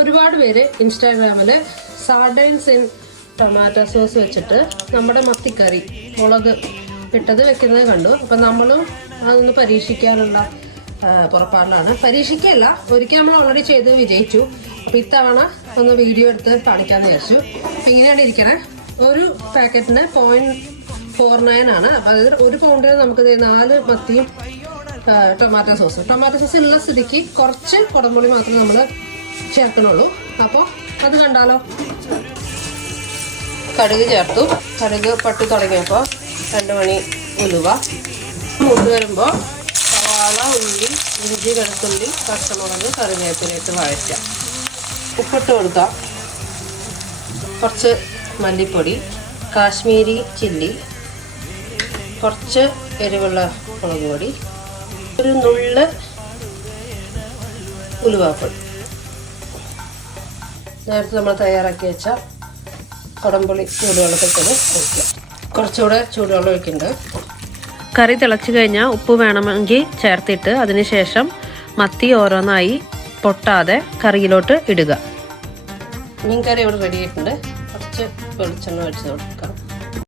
ഒരുപാട് പേര് ഇൻസ്റ്റാഗ്രാമില് സാർഡൈൻസ് in tomato sauce വെച്ചിട്ട് നമ്മുടെ മത്തിക്കറി മുളക് ഇട്ടത് വെക്കുന്നത് കണ്ടു. അപ്പം നമ്മളും അതൊന്ന് പരീക്ഷിക്കാനുള്ള പുറപ്പാടിലാണ്. പരീക്ഷിക്കല്ല, ഒരിക്കൽ നമ്മൾ ഓൾറെഡി ചെയ്ത് വിജയിച്ചു. അപ്പം ഇത്തവണ ഒന്ന് വീഡിയോ എടുത്ത് കാണിക്കാമെന്ന് വിചാരിച്ചു. അപ്പം ഇങ്ങനെയാണ് ഇരിക്കണേ. ഒരു പാക്കറ്റിന് 0.49 ആണ്. അതായത് ഒരു പൗണ്ടിന് നമുക്ക് 4 മത്തിയും ടൊമാറ്റോ സോസ് ഉള്ള സ്ഥിതിക്ക് കുറച്ച് കുടംപുളി മാത്രമേ നമ്മൾ ചേർക്കണുള്ളൂ. അപ്പോൾ അത് കണ്ടാലോ. കടുക് ചേർത്തു. കടുക് പൊട്ടി തുടങ്ങിയപ്പോൾ 2 മണി ഉലുവ മൂത്ത് വരുമ്പോൾ സവാള, ഉള്ളി, ഇഞ്ചി, വെളുത്തുള്ളി, പച്ചമുളക്, കറിവേപ്പിലിട്ട് വഴറ്റുക. ഉപ്പിട്ട് കൊടുക്കുക. കുറച്ച് മല്ലിപ്പൊടി, കാശ്മീരി ചില്ലി, കുറച്ച് എരിവുള്ള മുളക് പൊടി, ഒരു നുള്ള് ഉലുവാപ്പൊടി, നേരത്തെ നമ്മൾ തയ്യാറാക്കി വെച്ച കുടംപുളി ചൂടുവെള്ളത്തിൽ ഒഴിക്കുക. കുറച്ചുകൂടെ ചൂടുവെള്ളം ഒഴിക്കുന്നുണ്ട്. കറി തിളച്ച് കഴിഞ്ഞാൽ ഉപ്പ് വേണമെങ്കിൽ ചേർത്തിട്ട് അതിനുശേഷം മത്തി ഓരോന്നായി പൊട്ടാതെ കറിയിലോട്ട് ഇടുക. മീൻ കറി ഇവിടെ റെഡി ആയിട്ടുണ്ട്. കുറച്ച് വെളിച്ചെണ്ണ ഒഴിച്ച് കൊടുക്കാം.